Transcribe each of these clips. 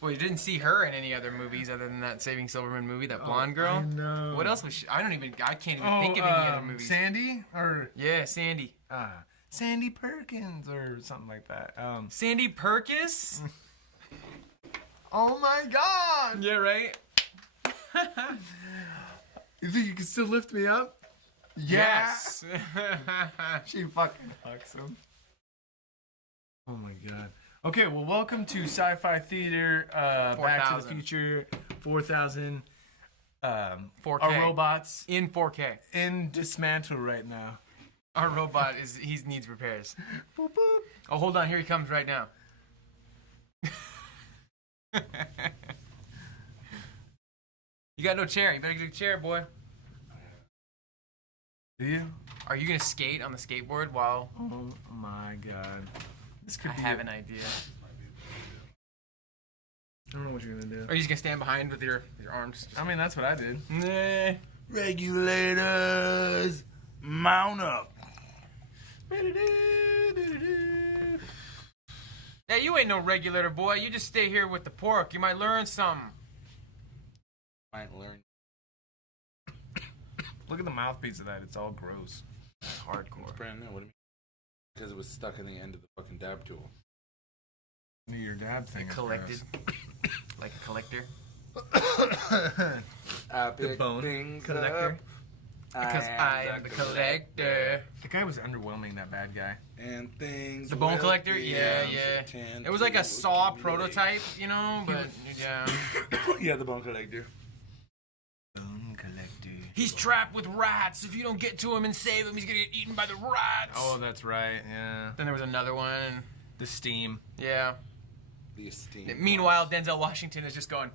Well, you didn't see her in any other movies other than that Saving Silverman movie, that blonde girl. I know. What else was she? I can't even think of any other movies. Sandy? Yeah, Sandy. Sandy Perkins or something like that. Sandy Perkis? Oh my God! Yeah, right? You think you can still lift me up? Yes. She fucking hucks him. Oh my God. Okay, well, welcome to Sci-Fi Theater, Back to the Future, 4000. 4K. Our robots in 4K. in dismantle right now. Our robot he needs repairs. Boop, boop. Oh, hold on, here he comes right now. You got no chair. You better get a chair, boy. Do you? Are you gonna skate on the skateboard while? Oh my God. This could I be have an idea. I don't know what you're gonna do. Are you just gonna stand behind with your arms? I mean, that's what I did. Nah. Regulators, mount up. Yeah, you ain't no regulator, boy. You just stay here with the pork. You might learn something. Might learn. Look at the mouthpiece of that. It's all gross. That's hardcore. It's brand new. What do you mean? Because it was stuck in the end of the fucking dab tool. Your dab thing is Collected. Like a collector. The bone collector. Because I am the collector. The guy was underwhelming, that bad guy. And things. The bone collector? Yeah. It was like a Saw accumulate. prototype, you know, but yeah. Yeah, the bone collector. Bone collector. He's trapped with rats. If you don't get to him and save him, he's gonna get eaten by the rats. Oh, that's right. Yeah. Then there was another one. The steam. Yeah. The esteem. Meanwhile, Denzel Washington is just going.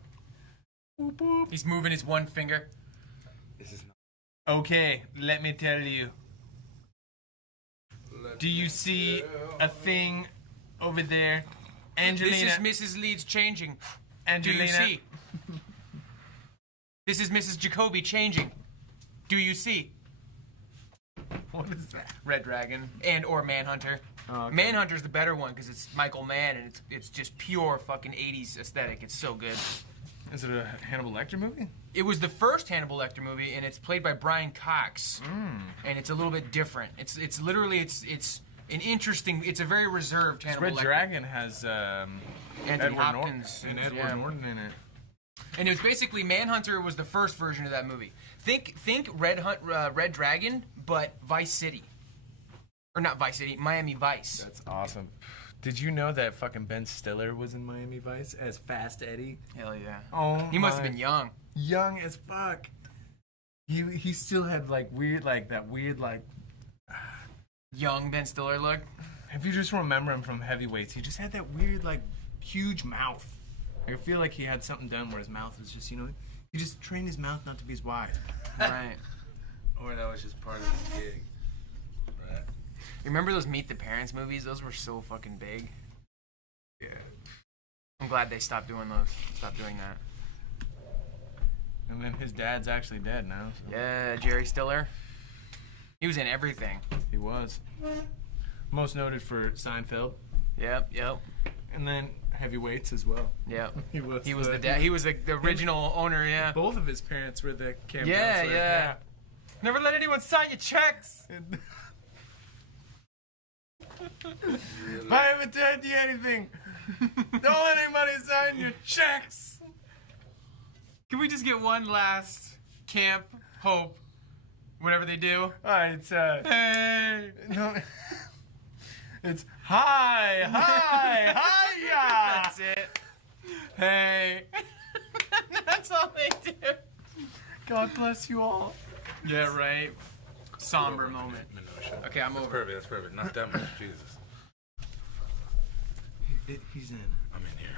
Boop, boop. He's moving his one finger. This is not. Okay, let me tell you. Do you see a thing over there? Angelina. This is Mrs. Leeds changing. Angelina. Do you see? This is Mrs. Jacoby changing. Do you see? What is that? Red Dragon and or Manhunter. Oh, okay. Manhunter's the better one because it's Michael Mann and it's just pure fucking 80s aesthetic. It's so good. Is it a Hannibal Lecter movie? It was the first Hannibal Lecter movie, and it's played by Brian Cox, and it's a little bit different. It's literally it's an interesting. It's a very reserved Hannibal Red Lecter. Dragon has Anthony Hopkins and Edward Norton in it. And it was basically Manhunter was the first version of that movie. Think Red Dragon, but Vice City, or not Vice City, Miami Vice. That's awesome. Did you know that fucking Ben Stiller was in Miami Vice as Fast Eddie? Hell yeah. Oh, he must have been young. Young as fuck. He still had like that weird Young Ben Stiller look. If you just remember him from Heavyweights, he just had that weird like huge mouth. I feel like he had something done where his mouth was just, he just trained his mouth not to be as wide. Right. Or that was just part of the gig. Right. Remember those Meet the Parents movies? Those were so fucking big. Yeah. I'm glad they stopped doing those. Stopped doing that. And then his dad's actually dead now. So. Yeah, Jerry Stiller. He was in everything. He was. Most noted for Seinfeld. Yep. And then Heavyweights as well. Yep. He was the dad. He was the original owner, yeah. Both of his parents were the camp Yeah, counselor. yeah. Never let anyone sign your checks. I haven't told you anything. Don't let anybody sign your checks. Can we just get one last Camp Hope, whatever they do? Alright, it's Hey. no, it's hiya. That's it. Hey, That's all they do. God bless you all. Yeah, right. Somber moment. Minutia. Okay, I'm That's over. perfect. That's perfect. Not that much. Jesus. He's in. I'm in here.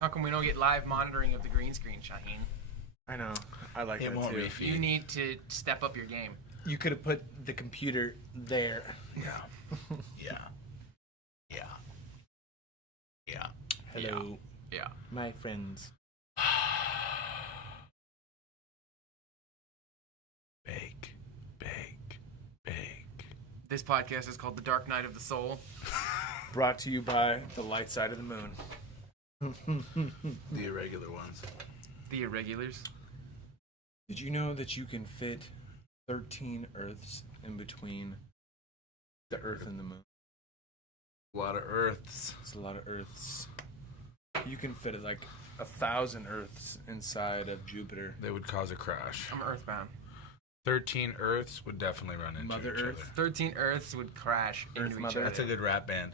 How come we don't get live monitoring of the green screen, Shaheen? I know. I like It that won't too. refeed. You need to step up your game. You could have put the computer there. Yeah. Hello, Yeah. my friends. Bake. This podcast is called The Dark Night of the Soul. Brought to you by the light side of the moon. The irregular ones. The irregulars. Did you know that you can fit 13 Earths in between the Earth and the Moon? A lot of Earths. It's a lot of Earths. You can fit like 1,000 Earths inside of Jupiter. They would cause a crash. I'm earthbound. 13 Earths would definitely run into Mother each Earth. other. 13 Earths would crash Earth into each Mother. other. That's a good rap band.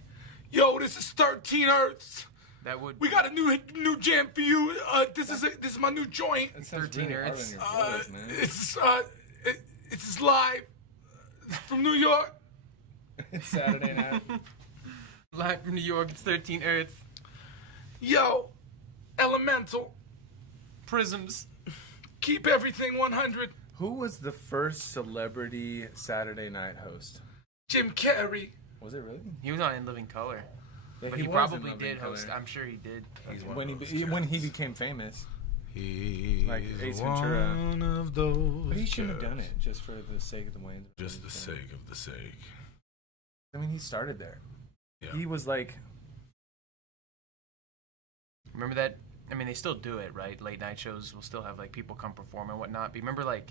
Yo, this is 13 Earths. That would. We got a new jam for you. This is my new joint. That sounds 13 really hard Earths. on your voice, man. It's live from New York. It's Saturday night. Live from New York. It's 13 Earths. Yo, Elemental. Prisms. Keep everything 100. Who was the first celebrity Saturday night host? Jim Carrey. Was it really? He was on In Living Color. Yeah, But he was probably in did Living host. Color. I'm sure he did. He's one when of those when he cats. became famous. He Like is Ace Ventura. one of those. But he shouldn't have done cats. it just for the sake of the Wayans. Just the sake of the sake. I mean, he started there. Yeah. He was like, Remember that? I mean, they still do it, right? Late night shows will still have like people come perform and whatnot. But you remember like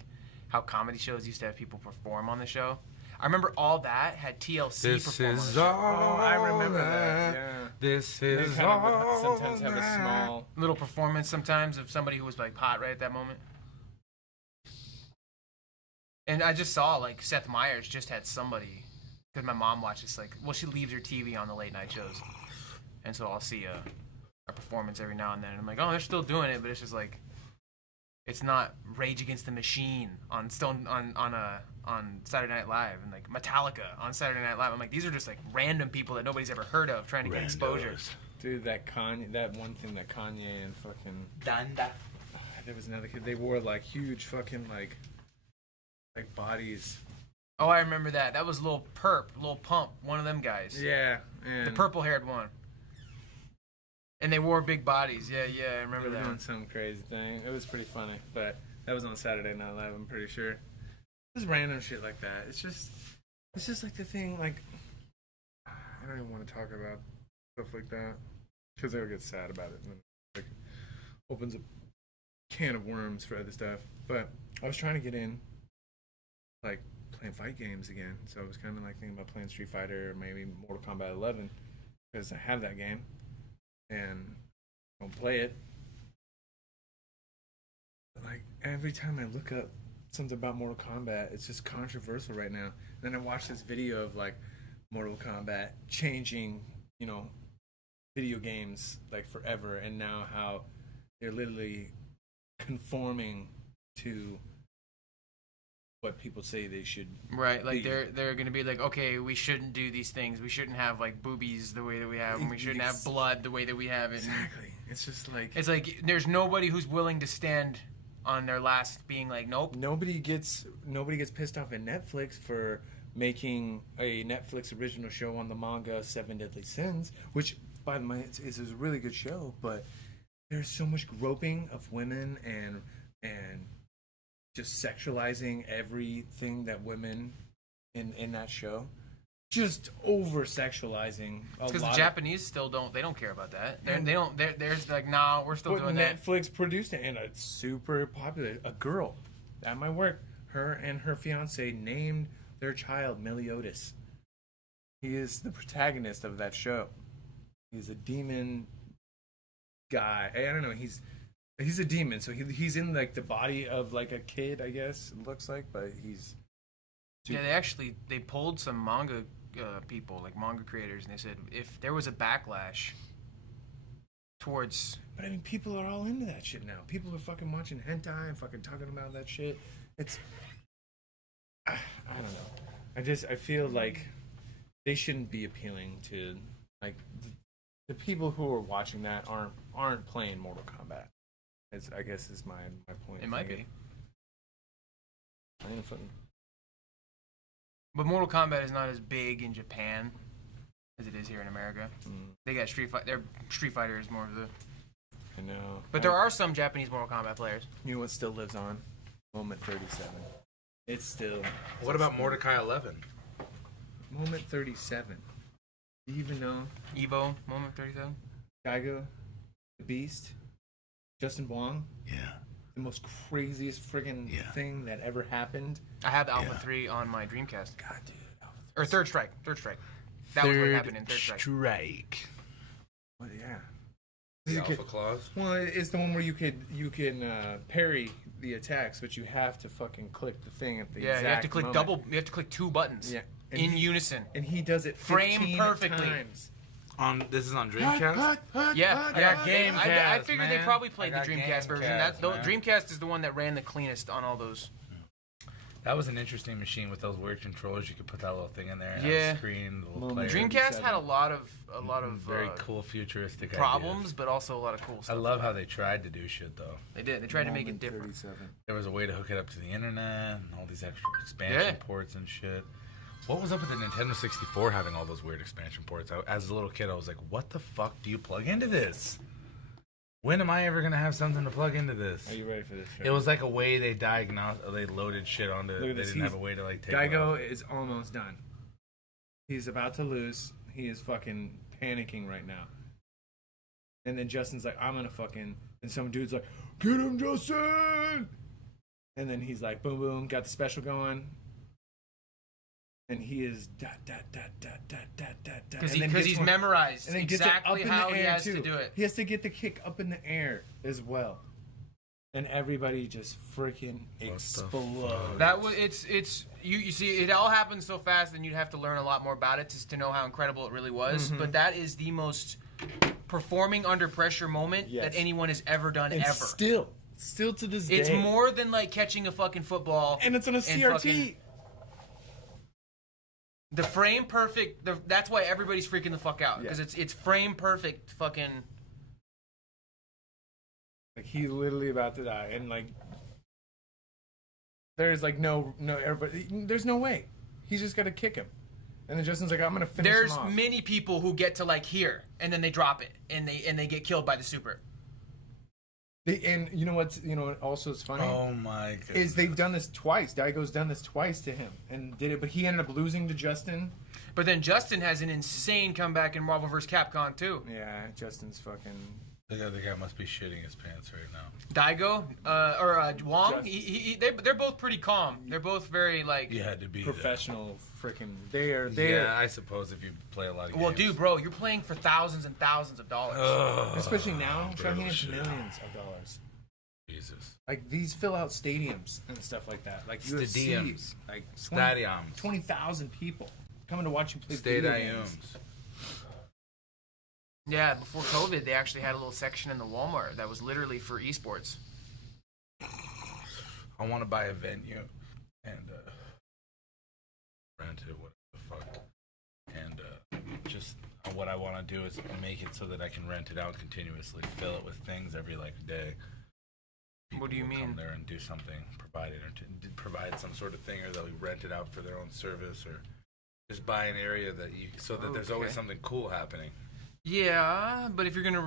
how comedy shows used to have people perform on the show? I remember all that had TLC This perform on the is show. all. oh, I remember that. Yeah. This They is kind of would all. sometimes have a that- small. Little performance sometimes of somebody who was like hot right at that moment. And I just saw like Seth Meyers just had somebody, because my mom watches like, well, she leaves her TV on the late night shows, and so I'll see a performance every now and then. And I'm like, oh, they're still doing it, but it's just like, it's not Rage Against the Machine on Saturday Night Live, and like Metallica on Saturday Night Live. I'm like, these are just like random people that nobody's ever heard of trying to get exposure. Randos. Dude, that one thing that Kanye and fucking. Danda. There was another kid. They wore like huge fucking like bodies. Oh, I remember that. That was Lil Pump, one of them guys. Yeah, and The purple-haired one. And they wore big bodies. Yeah, I they remember were that. doing some crazy thing. It was pretty funny, but that was on Saturday Night Live. I'm pretty sure. Just random shit like that. It's just like the thing. Like, I don't even want to talk about stuff like that because they'll get sad about it, and then like opens a can of worms for other stuff. But I was trying to get in, like playing fight games again. So I was kind of like thinking about playing Street Fighter or maybe Mortal Kombat 11 because I have that game and I don't play it. But like every time I look up something about Mortal Kombat, it's just controversial right now. And then I watched this video of like Mortal Kombat changing, video games like forever, and now how they're literally conforming to what people say they should. Right, like be. they're gonna be like, okay, we shouldn't do these things. We shouldn't have like boobies the way that we have them. We shouldn't have blood the way that we have it. And Exactly. It's just like it's like there's nobody who's willing to stand on their last being like, nope. nobody gets pissed off at Netflix for making a Netflix original show on the manga Seven Deadly Sins, which by the way is a really good show, but there's so much groping of women and just sexualizing everything that women in that show, just over sexualizing a Because the lot. Japanese still don't care about that. They're like, nah, we're still But doing that. Netflix produced it, and it's super popular. A girl at my work, her and her fiance named their child Meliodas. He is the protagonist of that show. He's a demon guy. I don't know. He's a demon, so he's in like the body of like a kid, I guess it looks like, but he's. Yeah, they pulled some manga people, like manga creators, and they said if there was a backlash towards. But I mean, people are all into that shit now. People are fucking watching hentai and fucking talking about that shit. It's. I don't know. I feel like they shouldn't be appealing to like the people who are watching that aren't playing Mortal Kombat. I guess is my point. It might be. I ain't fucking. But Mortal Kombat is not as big in Japan as it is here in America. They got Street Fighter. Their Street Fighter is more of the. I know. But there are some Japanese Mortal Kombat players. You know what still lives on? Moment 37. It's still. What about Mordecai 11? Moment 37. Do you even know Evo Moment 37. Geigo? the Beast, Justin Wong. Yeah. The most craziest friggin' thing that ever happened. I have Alpha 3 on my Dreamcast. God, dude. Or Third Strike. That was what happened in Third Strike. Well, yeah. The Alpha Claws. Well, it's the one where you can parry the attacks, but you have to fucking click the thing at the exact you have to click moment. You have to click 2 buttons. Yeah. In unison. And he does it Frame 15 perfectly. times. This is on Dreamcast. Yeah, I got Gamecast, I figured they man. probably played the I got Dreamcast version. Gamecast, man. Dreamcast is the one that ran the cleanest on all those. That was an interesting machine with those weird controllers. You could put that little thing in there and Yeah. have a screen, the little player. Dreamcast had a lot of very cool futuristic problems, ideas. but also a lot of cool stuff. I love how they tried to do shit though. They did. They tried to make it different. 37. There was a way to hook it up to the internet and all these extra expansion ports and shit. What was up with the Nintendo 64 having all those weird expansion ports? As a little kid, I was like, what the fuck do you plug into this? When am I ever going to have something to plug into this? Are you ready for this? It was like a way they they loaded shit onto it. They didn't have a way to like take it Daigo off. is almost done. He's about to lose. He is fucking panicking right now. And then Justin's like, I'm gonna fucking... And some dude's like, get him, Justin! And then he's like, boom, boom, got the special going. And he is because he's memorized and then gets it exactly up in how the he air has too. to do it. He has to get the kick up in the air as well. And everybody just freaking explodes. That was it's you see it all happens so fast, and you'd have to learn a lot more about it to know how incredible it really was. But that is the most performing under pressure moment that anyone has ever done and ever. Still to this day. It's more than like catching a fucking football. And it's on a CRT. The frame perfect. That's why everybody's freaking the fuck out because it's frame perfect. Fucking. Like he's literally about to die, and like there's like no everybody. There's no way. He's just gonna kick him, and then Justin's like, I'm gonna finish There's him off. many people who get to like here, and then they drop it, and they get killed by the super. And you know what also is funny? Oh my god! Is they've done this twice. Daigo's done this twice to him and did it, but he ended up losing to Justin. But then Justin has an insane comeback in Marvel vs. Capcom too. Yeah, Justin's fucking. The guy must be shitting his pants right now. Daigo or Wong, they're both pretty calm. They're both very like You had to be professional. Freaking, they're. Yeah, I suppose if you play a lot of games. Well, dude, bro, you're playing for thousands and thousands of dollars. Especially now, Shahin has shit. millions of dollars. Jesus. Like these fill out stadiums and stuff like that. Like UFC, Stadiums. like Stadiums. 20,000 people coming to watch you play video games. Stadiums. Yeah, before COVID, they actually had a little section in the Walmart that was literally for esports. I want to buy a venue and rent it, whatever the fuck. And just what I want to do is make it so that I can rent it out continuously, fill it with things every like day. What do you will mean? Come there and do something, provide some sort of thing, or they'll rent it out for their own service, or just buy an area that so that there's always something cool happening. Yeah, but if you're gonna,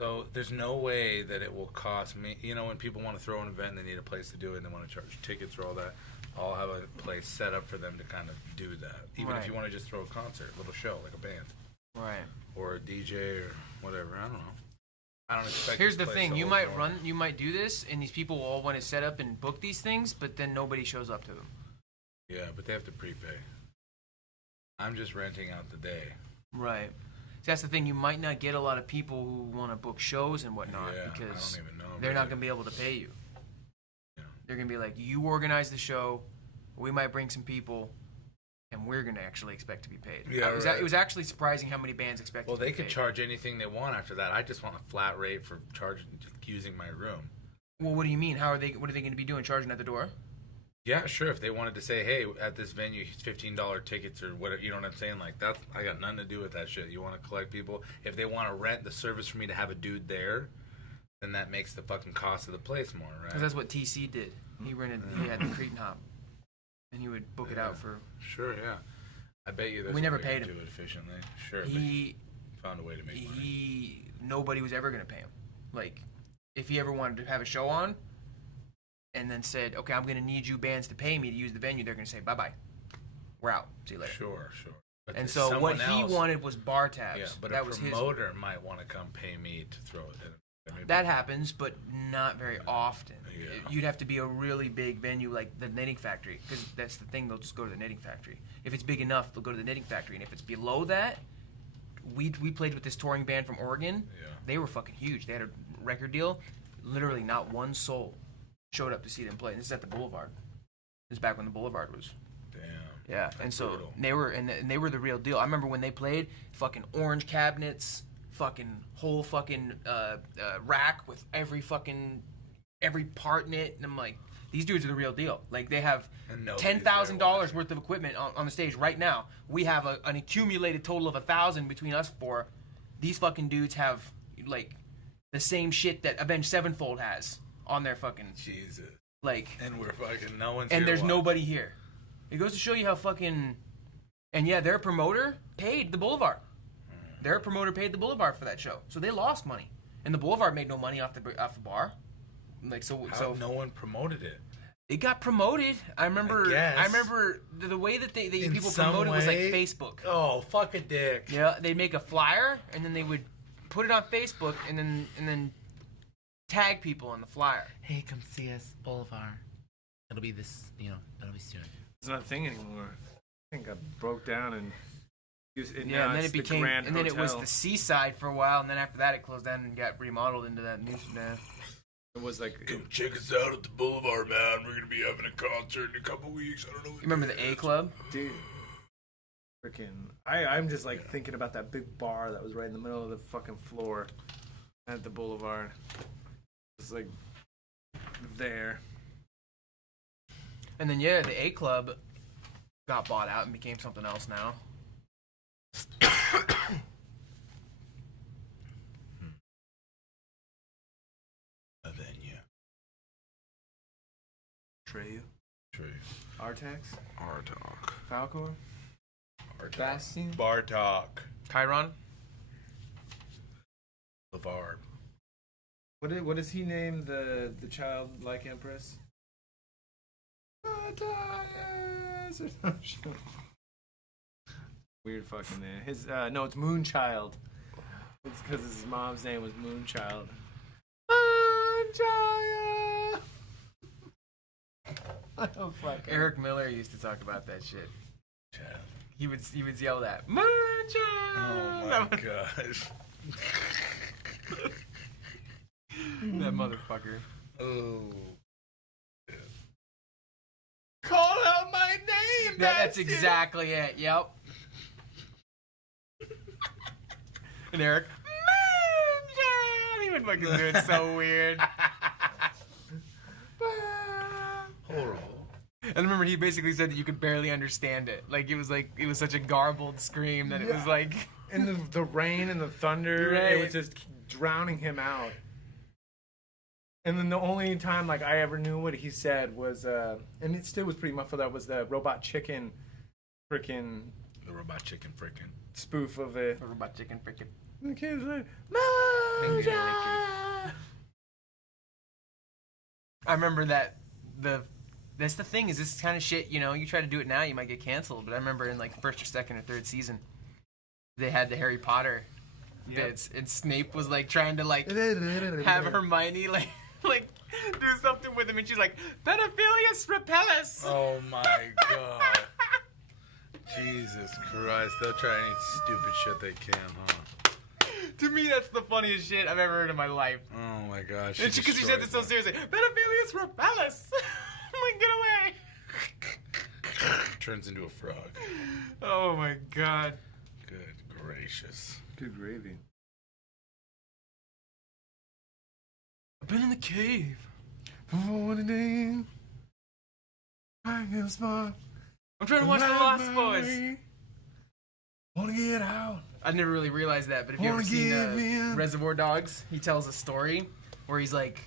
so there's no way that it will cost me. You know, when people want to throw an event, and they need a place to do it, and they want to charge tickets or all that. I'll have a place set up for them to kind of do that. Even if you want to just throw a concert, a little show, like a band, right, or a DJ or whatever. I don't know. I don't expect. Here's the thing: you might do this, and these people will all want to set up and book these things, but then nobody shows up to them. Yeah, but they have to prepay. I'm just renting out the day. Right. So that's the thing. You might not get a lot of people who want to book shows and whatnot because I don't even know, they're not going to be able to pay you. Yeah. They're going to be like, you organize the show, we might bring some people, and we're going to actually expect to be paid. Yeah, it was actually surprising how many bands expect to be paid. Well, they could charge anything they want after that. I just want a flat rate for just using my room. Well, what do you mean? What are they going to be doing? Charging at the door? Yeah, sure. If they wanted to say, hey, at this venue, $15 tickets or whatever, you know what I'm saying? Like, that's, I got nothing to do with that shit. You want to collect people? If they want to rent the service for me to have a dude there, then that makes the fucking cost of the place more, right? Because that's what TC did. He had the Cretin Hop, and he would book it out for... Sure, yeah. I bet you there's we never way paid to him. do it efficiently. Sure, he found a way to make money. Nobody was ever going to pay him. Like, if he ever wanted to have a show on, and then said, okay, I'm going to need you bands to pay me to use the venue, they're going to say, bye-bye. We're out. See you later. Sure. But And there's so what someone he else- wanted was bar tabs. Yeah, but that a was his. promoter might want to come pay me to throw it. That happens, but not very often. Yeah. You'd have to be a really big venue like the Knitting Factory, because that's the thing. They'll just go to the Knitting Factory. If it's big enough, they'll go to the Knitting Factory, and if it's below that, we played with this touring band from Oregon. Yeah. They were fucking huge. They had a record deal. Literally, not one soul showed up to see them play. And this is at the Boulevard. This is back when the Boulevard was. Damn. Yeah, That's and so brutal. they were the real deal. I remember when they played, fucking orange cabinets, fucking whole fucking rack with every part in it, and I'm like, these dudes are the real deal. Like they have And nobody's $10,000 worth of equipment on the stage right now. We have an accumulated total of 1,000 between us four. These fucking dudes have like the same shit that Avenged Sevenfold has on their fucking Jesus. like. And we're fucking no one's And here there's watching. nobody here. It goes to show you how fucking. And yeah, their promoter paid the Boulevard. Their promoter paid the Boulevard for that show, so they lost money, and the Boulevard made no money off the bar. Like so, How so no one promoted it? it got promoted. I remember. guess. I remember the way that they In people some promoted was like way? Facebook. Oh, fuck a dick. Yeah, they'd make a flyer, and then they would put it on Facebook, and then tag people on the flyer. Hey, come see us, Boulevard. It'll be this, it'll be soon. It's not a thing anymore. I think I broke down and. Yeah, and then it became, and then it was the Seaside for a while, and then after that it closed down and got remodeled into that new. It was like. Come check us out at the Boulevard, man. We're gonna be having a concert in a couple weeks. I don't know. You remember the A Club? Dude. Freaking. I'm just like thinking about that big bar that was right in the middle of the fucking floor at the Boulevard. It's like. There. And then yeah, the A Club got bought out and became something else now. A venue. Treyu. True. Artax. Bartok. Falcor. Bastion. Bartok. Chiron? Lavard. What does he name the childlike empress? Matthias or some shit. Weird fucking name. His no, it's Moonchild. It's because his mom's name was Moonchild. Moonchild. I don't fucking. Eric Miller used to talk about that shit. Child. He would yell that Moonchild. Oh my gosh. That motherfucker. Oh. Call out my name. That's exactly it. Yep. And Eric, Moonchild. He would fucking do it so weird. Horrible. And I remember he basically said that you could barely understand it. Like it was such a garbled scream that it was like. And the rain and the thunder, Right. it was just drowning him out. And then the only time like I ever knew what he said was, and it still was pretty muffled up, was the Robot Chicken, freaking The robot chicken frickin'. spoof of it. Robot chicken freaking. And the kid was like, I remember that that's the thing is this kind of shit, you try to do it now, you might get canceled. But I remember in like the first or second or third season, they had the Harry Potter bits, and Snape was like trying to like have Hermione like do something with him, and she's like, Beneficius repellus. Oh my god. Jesus Christ. They'll try any stupid shit they can, huh? To me, that's the funniest shit I've ever heard in my life. Oh my gosh. And because she said it so seriously, Beneficius repellus. I'm like, get away. Turns into a frog. Oh my god. Good gracious. good gravy. I've been in the cave. For the day, I can spot. I'm trying to watch The Lost Boys. Wanna get out. I never really realized that, but if you ever Wanna seen give in. Reservoir Dogs, he tells a story where he's like,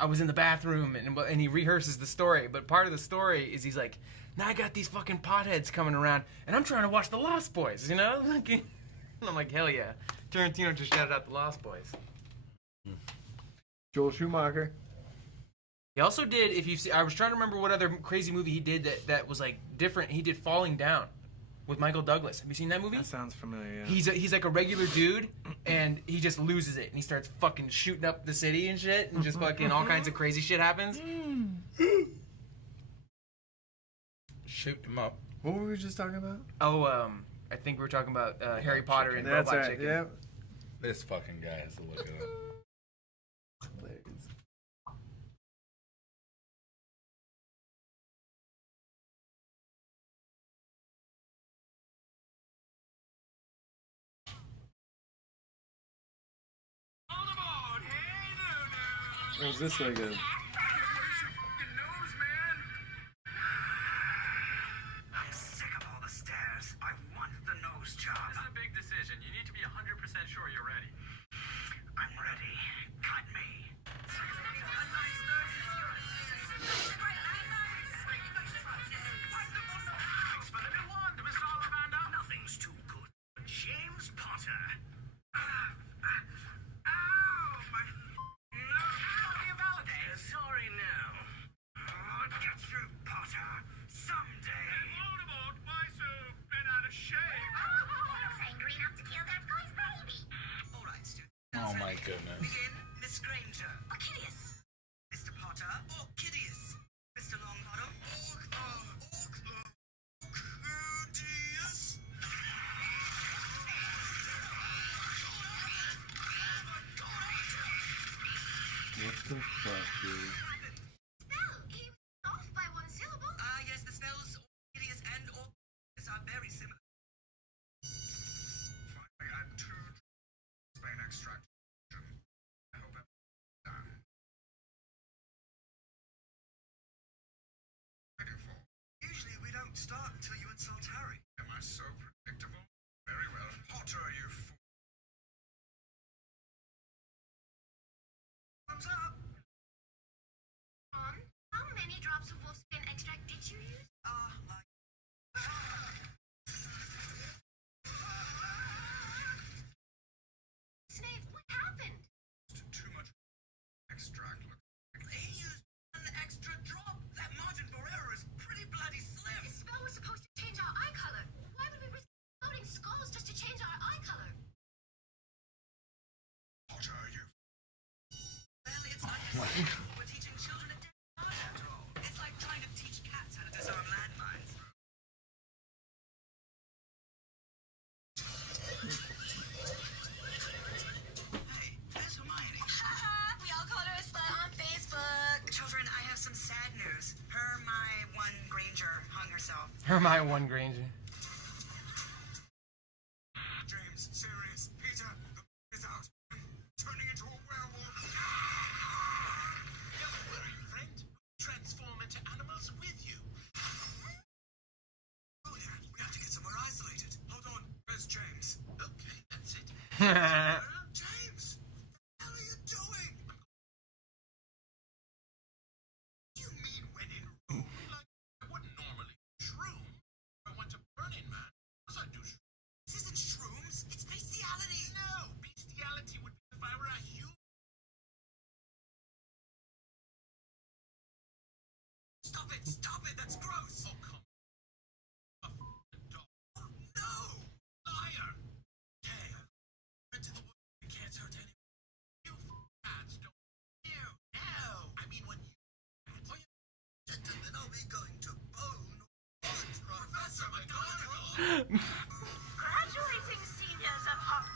I was in the bathroom, and he rehearses the story, but part of the story is he's like, now I got these fucking potheads coming around, and I'm trying to watch The Lost Boys, And I'm like, hell yeah. Tarantino just shouted out The Lost Boys. Joel Schumacher. He also did, if you see, I was trying to remember what other crazy movie he did that was like different. He did Falling Down. with Michael Douglas. Have you seen that movie? That sounds familiar. Yeah. He's like a regular dude, and he just loses it, and he starts fucking shooting up the city and shit, and just fucking all kinds of crazy shit happens. Shoot him up. What were we just talking about? Oh, I think we were talking about Harry Potter and That's Robot right. Chicken. Yeah. This fucking guy has to look it up. Or is this like a... I'm sick of all the stares. I want the nose job. This is a big decision. You need to be 100% sure you're ready. I'm ready. Cut me. Nothing's too good for James Potter. Sorry now. Get through, Potter. Someday. Voldemort, why so bent out of shape? Angry enough to kill that guy's baby. All right, Stu. Oh my goodness. Begin, Miss Granger. Orchideus. Mr. Potter. Orchideus. Mr. Longbottom. Orchideus. What the fuck, dude? Spell. He was off by one syllable. Yes, the spells Orchideus and Orchideus are very similar. Finally, add 2 Spain extract. I hope I'm done. Waiting for. Usually we don't start until you insult Harry. Am I so predictable? Very well. Potter, you fool. Thumbs up. Ron, how many drops of wolfskin extract did you use? Like... Snape, what happened? Too much extract. Look. He used an extra drop. That margin for error is pretty bloody slim. The spell was supposed to change our eye color. Why would we risk floating skulls just to change our eye color? Potter, you. Well, it's not we're teaching children a dead art after all. It's like trying to teach cats how to disarm landmines. Hey, there's Hermione. We all call her a slut on Facebook. Children, I have some sad news. Hermione Granger hung herself. Hermione One Granger. James, Sirius, Peter, the is out. Turning into a werewolf. Don't worry, friend. Transform into animals with you. Oh yeah, we have to get somewhere isolated. Hold on, where's James? Okay, that's it. James! What the hell are you doing? You mean when in Rome? Like, I wouldn't normally shroom. I went to Burning Man. What I do shroom? This isn't shrooms, it's bestiality. No, bestiality would be if I were a human. Stop it, that's gross. Oh, come on. A dog. Oh, no! Liar! Hey, I went to the woods. You can't hurt anyone. You cats don't. You. No! I mean, when you. Oh, yeah. Then I'll be going to bone. Professor McGonagall! Graduating seniors upon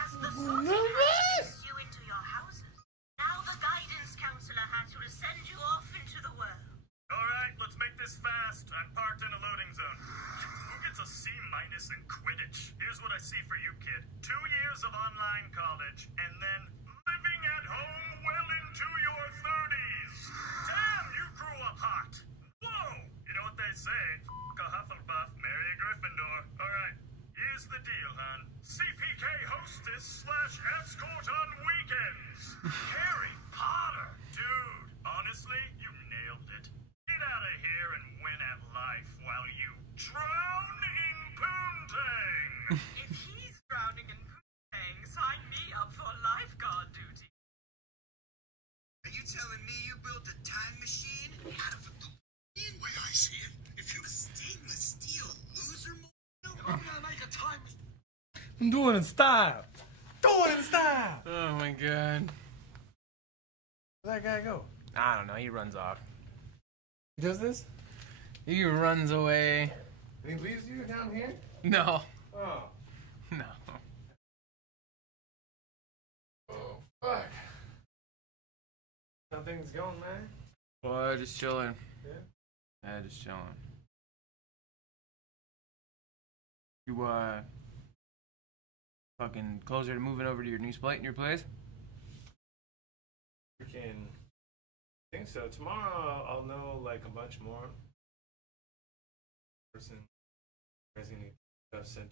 as the sorting hat you into your houses. Now the guidance counselor hat will send you off into the world. Alright, let's make this fast. I'm parked in a loading zone. Who gets a C- in Quidditch? Here's what I see for you, kid. 2 years of online college, and then living at home well into your 30s. Damn, you grew up hot. Whoa! You know what they say? F*** a Hufflepuff, marry a Gryffindor. Alright, here's the deal, hon. CPK hostess / escort on weekends. Harry Potter. Dude, honestly, you nailed it. Get out of here and win at life while you drown in poontang. If he's drowning in poontang, sign me up for lifeguard duty. Are you telling me you built a time machine out of a... The way I see it, if you... A stainless steel loser mold? I'm gonna make a time. I'm doing it in style. Doing it in style. Oh my god. Where'd that guy go? I don't know. He runs off. He does this? He runs away. And he leaves you down here? No. Oh. No. Oh, fuck. How things going, man? Boy, just chilling. Yeah? Yeah, just chilling. You, fucking closer to moving over to your new split in your place? Freaking. I think so. Tomorrow I'll know like a bunch more. Person. Guys need stuff sent.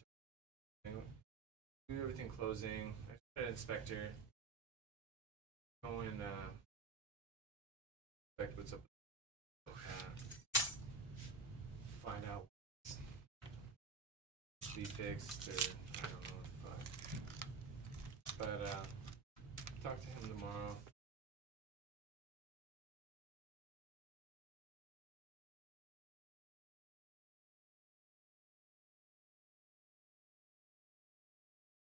Do everything closing. I got an inspector. Go and inspect what's up. Find out what's be fixed or I don't know what the fuck. But talk to him tomorrow.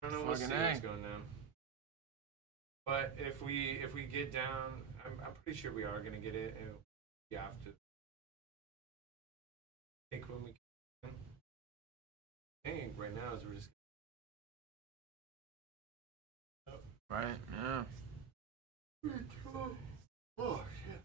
I don't know. We'll see Fucking what's A. going down. But if we get down, I'm pretty sure we are gonna get it, and we have to take when we can. I think right now is we're just Right, yeah. oh shit.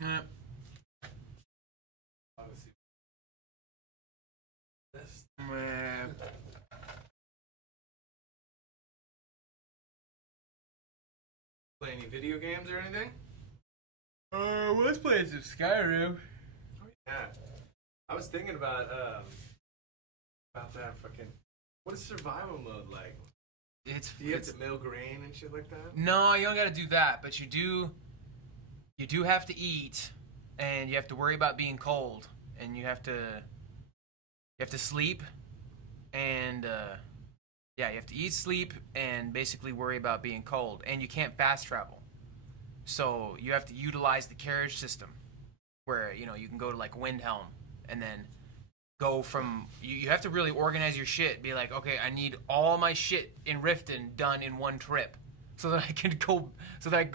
Yeah. Obviously. This. Man. Play any video games or anything? Let's play some Skyrim. Oh yeah. I was thinking about that fucking. What is survival mode like? It's Do you have to mill grain and shit like that? No, you don't gotta do that, but you do have to eat, and you have to worry about being cold, and you have to sleep, and yeah, you have to eat, sleep, and basically worry about being cold, and you can't fast travel, so you have to utilize the carriage system, where you can go to like Windhelm, and then go from you have to really organize your shit. Be like, okay, I need all my shit in Riften done in one trip, so that I can go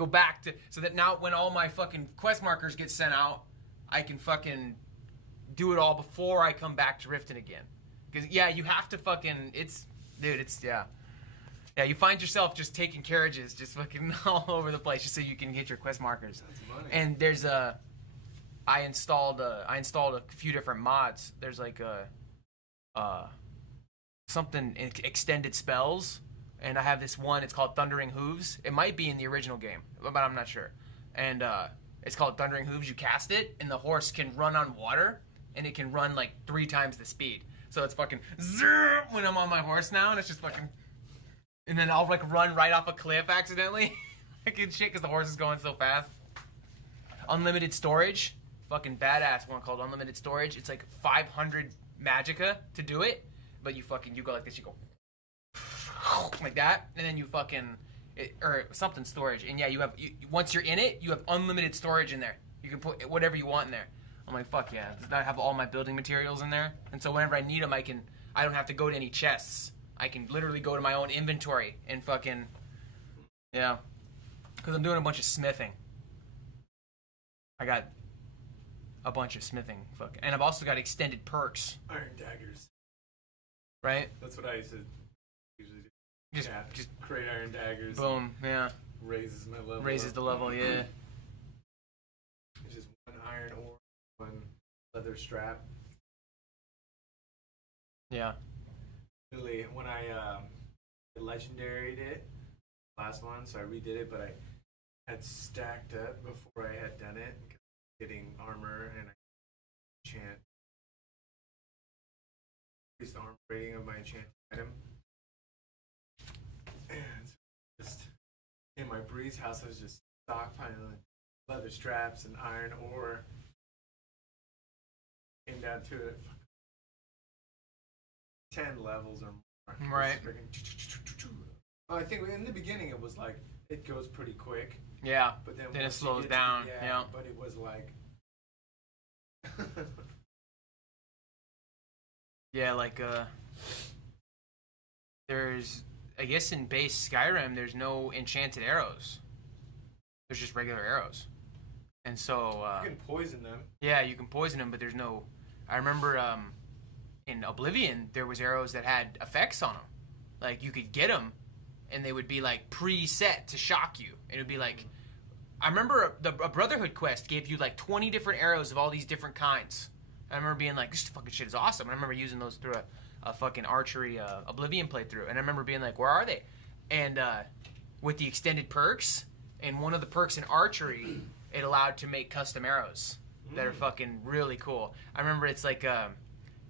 back to, so that now when all my fucking quest markers get sent out, I can fucking do it all before I come back to Riften again. Because yeah, you have to fucking yeah, you find yourself just taking carriages just fucking all over the place just so you can hit your quest markers. That's money. And there's I installed a few different mods. There's like something extended spells, and I have this one. It's called Thundering Hooves. It might be in the original game, but I'm not sure. And it's called Thundering Hooves. You cast it, and the horse can run on water, and it can run like 3 times the speed. So it's fucking zzzz when I'm on my horse now, and it's just fucking. And then I'll like run right off a cliff accidentally, like and shit, because the horse is going so fast. Unlimited storage. Fucking badass one called Unlimited Storage. It's like 500 magicka to do it, but you go like this, you go like that, and then you fucking or something storage, and yeah, once you're in it, you have unlimited storage in there. You can put whatever you want in there. I'm like, fuck yeah! I have all my building materials in there, and so whenever I need them, I don't have to go to any chests. I can literally go to my own inventory and fucking yeah, because I'm doing a bunch of smithing. I got a bunch of smithing, and I've also got extended perks. Iron daggers. Right? That's what I used to usually do. Just create iron daggers. Boom, yeah. Raises my level. Raises the level, yeah. It's just one iron ore, one leather strap. Yeah. Literally, when I legendaried it, last one, so I redid it, but I had stacked up before I had done it, getting armor and enchant. Increase the armor rating of my enchant item. And just in my Breeze house, I was just stockpiling leather straps and iron ore. Came down to it. 10 levels or more. Right. I think in the beginning it was like, it goes pretty quick. Yeah. But then it once you slows get to down. the- Yeah. But it was like. Yeah, like there's, I guess in base Skyrim there's no enchanted arrows. There's just regular arrows, and so you can poison them. yeah, you can poison them, but there's no. I remember in Oblivion there was arrows that had effects on them, like you could get them, and they would be like preset to shock you. It would be like, I remember a Brotherhood quest gave you like 20 different arrows of all these different kinds. I remember being like, this fucking shit is awesome. And I remember using those through a fucking archery Oblivion playthrough. And I remember being like, where are they? And with the extended perks, and one of the perks in archery, it allowed to make custom arrows that are fucking really cool. I remember it's like,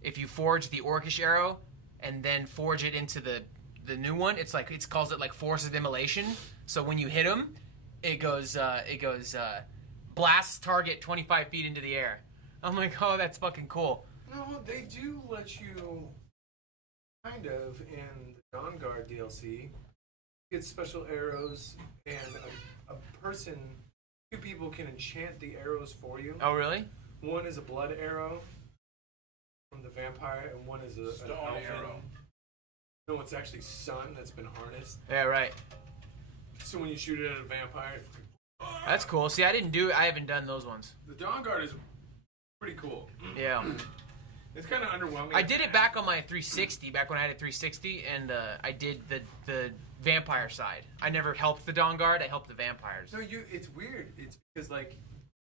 if you forge the Orcish arrow and then forge it into the new one, it's like, it calls it like Force of Immolation. So when you hit them, it goes blast target 25 feet into the air. I'm like, oh, that's fucking cool. No, they do let you, kind of, in the Dawn Guard DLC, get special arrows, and a person, 2 people can enchant the arrows for you. Oh, really? One is a blood arrow from the vampire, and one is an elven arrow. No, it's actually sun that's been harnessed. Yeah, right. So when you shoot it at a vampire, That's cool. See, I haven't done those ones. the Dawn Guard is pretty cool. Yeah. It's kind of underwhelming. I did it back on my 360, back when I had a 360, and I did the vampire side. I never helped the Dawn Guard, I helped the vampires. No, it's weird. It's because like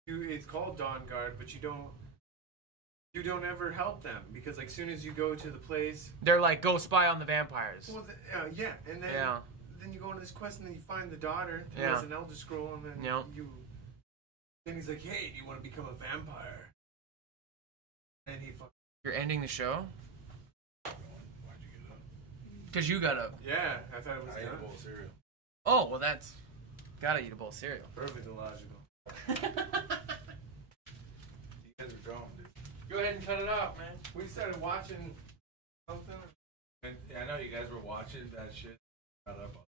it's called Dawn Guard, but you don't ever help them because like soon as you go to the place, They're like, go spy on the vampires. well, yeah, and then then you go into this quest and then you find the daughter who has an Elder Scroll, and then then he's like, hey, do you want to become a vampire? And he You're ending the show? Why'd you get up? Because you got up. yeah, I thought it was I ate a done. bowl of cereal. Oh, well, that's... Gotta eat a bowl of cereal. Perfectly logical. You guys are dumb, dude. Go ahead and cut it off, man. We started watching something. And I know you guys were watching that shit. Got up.